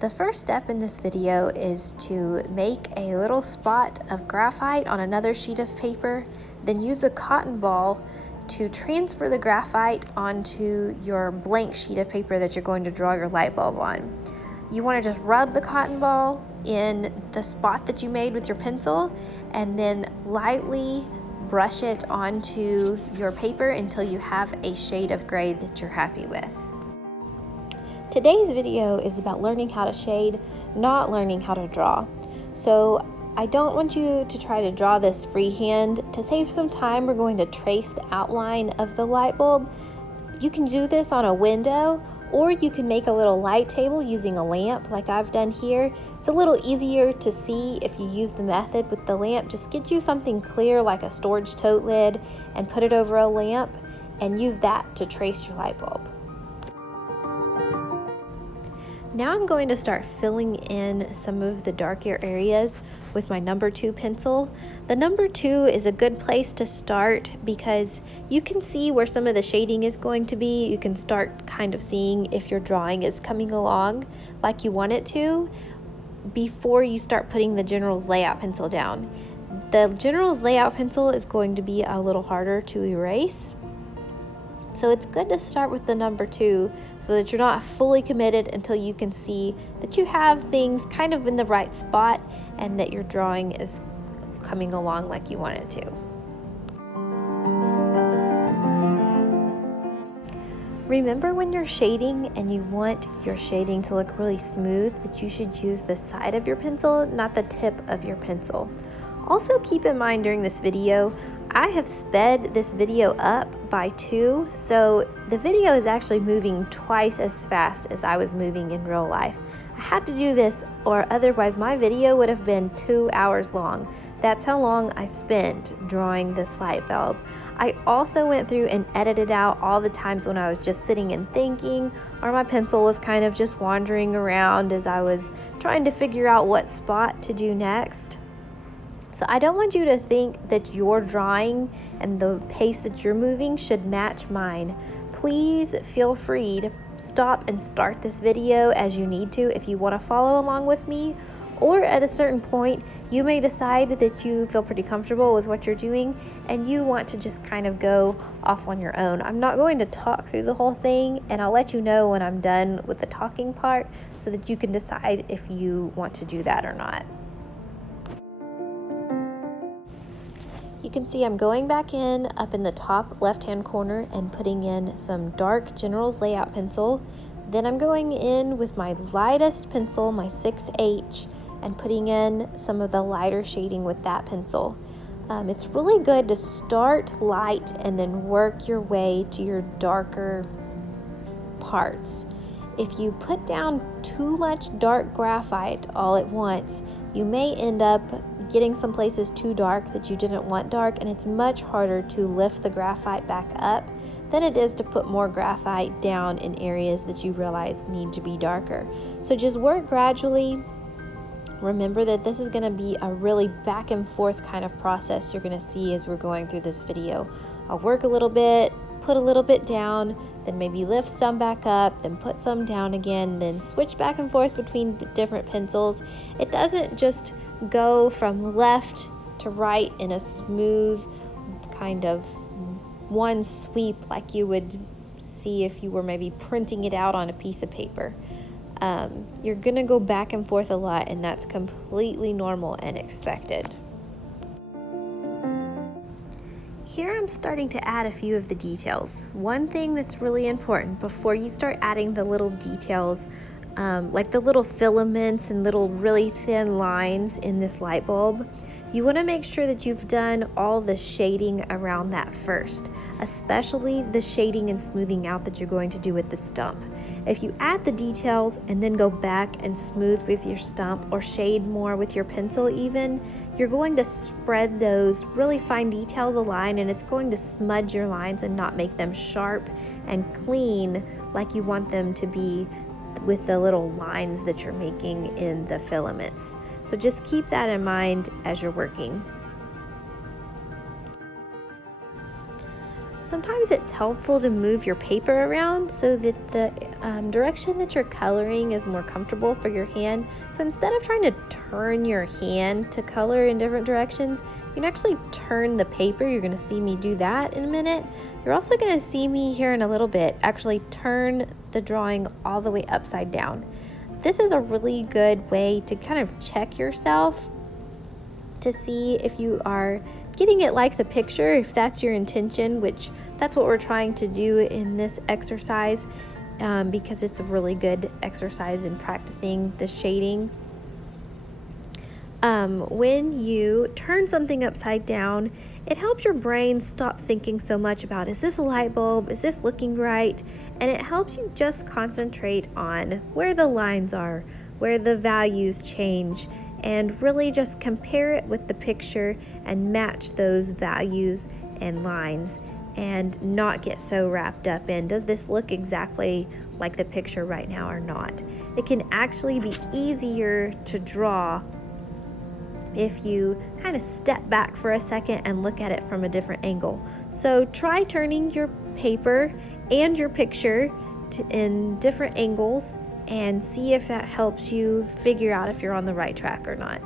The first step in this video is to make a little spot of graphite on another sheet of paper, then use a cotton ball to transfer the graphite onto your blank sheet of paper that you're going to draw your light bulb on. You want to just rub the cotton ball in the spot that you made with your pencil and then lightly brush it onto your paper until you have a shade of gray that you're happy with. Today's video is about learning how to shade, not learning how to draw. So I don't want you to try to draw this freehand. To save some time, we're going to trace the outline of the light bulb. You can do this on a window, or you can make a little light table using a lamp like I've done here. It's a little easier to see if you use the method with the lamp. Just get you something clear like a storage tote lid and put it over a lamp and use that to trace your light bulb. Now I'm going to start filling in some of the darker areas with my number 2 pencil. The number 2 is a good place to start because you can see where some of the shading is going to be. You can start kind of seeing if your drawing is coming along like you want it to before you start putting the General's layout pencil down. The General's layout pencil is going to be a little harder to erase. So it's good to start with the number 2 so that you're not fully committed until you can see that you have things kind of in the right spot and that your drawing is coming along like you want it to. Remember, when you're shading and you want your shading to look really smooth, that you should use the side of your pencil, not the tip of your pencil. Also keep in mind during this video, I have sped this video up by 2, so the video is actually moving twice as fast as I was moving in real life. I had to do this or otherwise my video would have been 2 hours long. That's how long I spent drawing this light bulb. I also went through and edited out all the times when I was just sitting and thinking, or my pencil was kind of just wandering around as I was trying to figure out what spot to do next. So I don't want you to think that your drawing and the pace that you're moving should match mine. Please feel free to stop and start this video as you need to if you want to follow along with me, or at a certain point you may decide that you feel pretty comfortable with what you're doing and you want to just kind of go off on your own. I'm not going to talk through the whole thing, and I'll let you know when I'm done with the talking part so that you can decide if you want to do that or not. You can see I'm going back in up in the top left-hand corner and putting in some dark General's layout pencil. Then I'm going in with my lightest pencil, my 6H, and putting in some of the lighter shading with that pencil. It's really good to start light and then work your way to your darker parts. If you put down too much dark graphite all at once, you may end up getting some places too dark that you didn't want dark, and it's much harder to lift the graphite back up than it is to put more graphite down in areas that you realize need to be darker. So just work gradually. Remember that this is going to be a really back and forth kind of process you're going to see as we're going through this video. I'll work a little bit, put a little bit down, then maybe lift some back up, then put some down again, then switch back and forth between different pencils. It doesn't just go from left to right in a smooth kind of one sweep like you would see if you were maybe printing it out on a piece of paper. You're gonna go back and forth a lot, and that's completely normal and expected. Here I'm starting to add a few of the details. One thing that's really important before you start adding the little details, like the little filaments and little really thin lines in this light bulb, you want to make sure that you've done all the shading around that first, especially the shading and smoothing out that you're going to do with the stump. If you add the details and then go back and smooth with your stump or shade more with your pencil even, you're going to spread those really fine details a line, and it's going to smudge your lines and not make them sharp and clean like you want them to be with the little lines that you're making in the filaments. So just keep that in mind as you're working. Sometimes it's helpful to move your paper around so that the direction that you're coloring is more comfortable for your hand. So instead of trying to turn your hand to color in different directions, you can actually turn the paper. You're going to see me do that in a minute. You're also going to see me here in a little bit actually turn the drawing all the way upside down. This is a really good way to kind of check yourself to see if you are getting it like the picture, if that's your intention, which that's what we're trying to do in this exercise, because it's a really good exercise in practicing the shading. When you turn something upside down, it helps your brain stop thinking so much about, is this a light bulb? Is this looking right? And it helps you just concentrate on where the lines are, where the values change, and really just compare it with the picture and match those values and lines and not get so wrapped up in, does this look exactly like the picture right now or not? It can actually be easier to draw if you kind of step back for a second and look at it from a different angle. So try turning your paper and your picture in different angles and see if that helps you figure out if you're on the right track or not.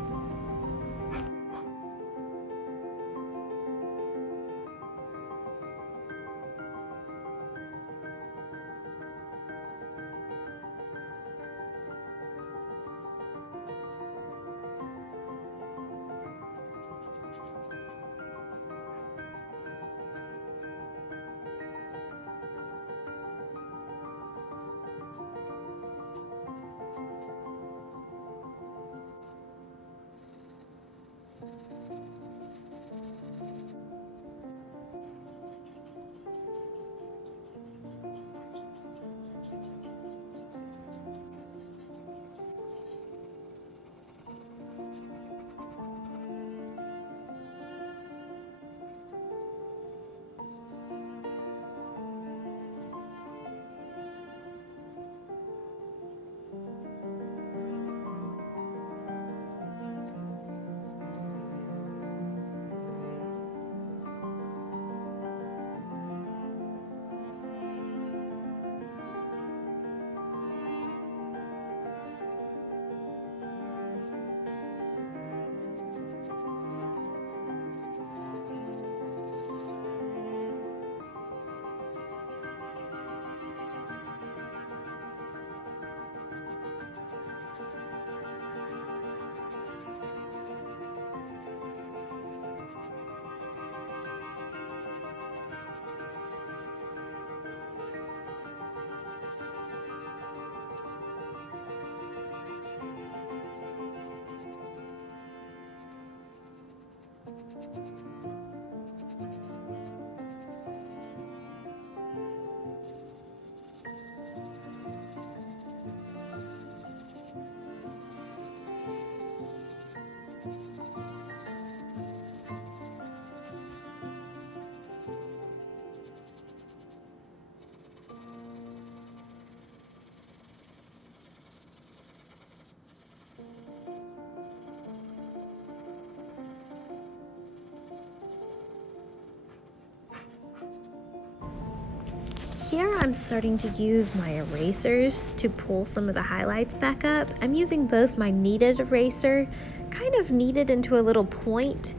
Here I'm starting to use my erasers to pull some of the highlights back up. I'm using both my kneaded eraser, kind of kneaded into a little point,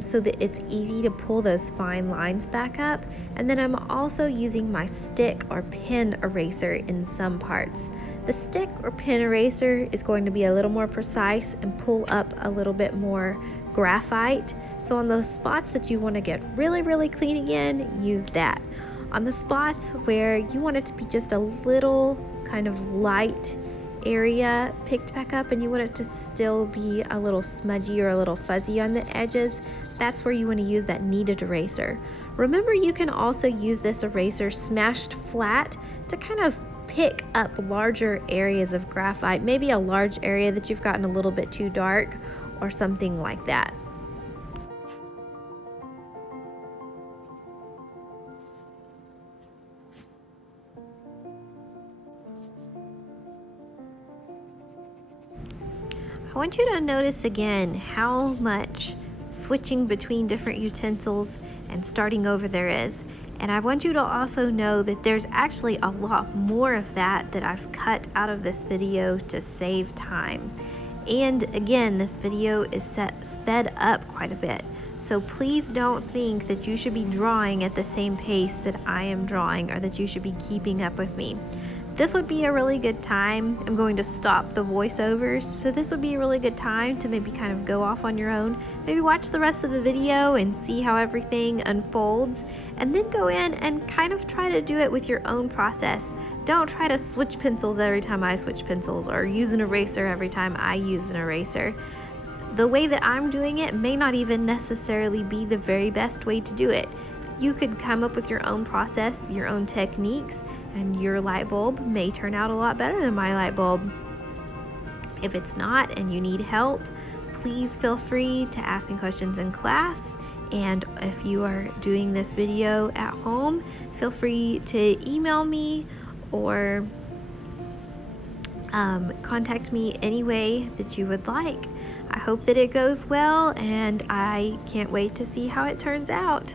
so that it's easy to pull those fine lines back up. And then I'm also using my stick or pen eraser in some parts. The stick or pen eraser is going to be a little more precise and pull up a little bit more graphite. So on those spots that you want to get really clean again, use that. On the spots where you want it to be just a little kind of light area picked back up and you want it to still be a little smudgy or a little fuzzy on the edges, that's where you want to use that kneaded eraser. Remember, you can also use this eraser smashed flat to kind of pick up larger areas of graphite, maybe a large area that you've gotten a little bit too dark or something like that. I want you to notice again how much switching between different utensils and starting over there is. And I want you to also know that there's actually a lot more of that I've cut out of this video to save time. And again, this video is sped up quite a bit. So please don't think that you should be drawing at the same pace that I am drawing, or that you should be keeping up with me. This would be a really good time. I'm going to stop the voiceovers, so this would be a really good time to maybe kind of go off on your own. Maybe watch the rest of the video and see how everything unfolds, and then go in and kind of try to do it with your own process. Don't try to switch pencils every time I switch pencils, or use an eraser every time I use an eraser. The way that I'm doing it may not even necessarily be the very best way to do it. You could come up with your own process, your own techniques, and your light bulb may turn out a lot better than my light bulb. If it's not and you need help, please feel free to ask me questions in class. And if you are doing this video at home, feel free to email me or contact me any way that you would like. I hope that it goes well, and I can't wait to see how it turns out.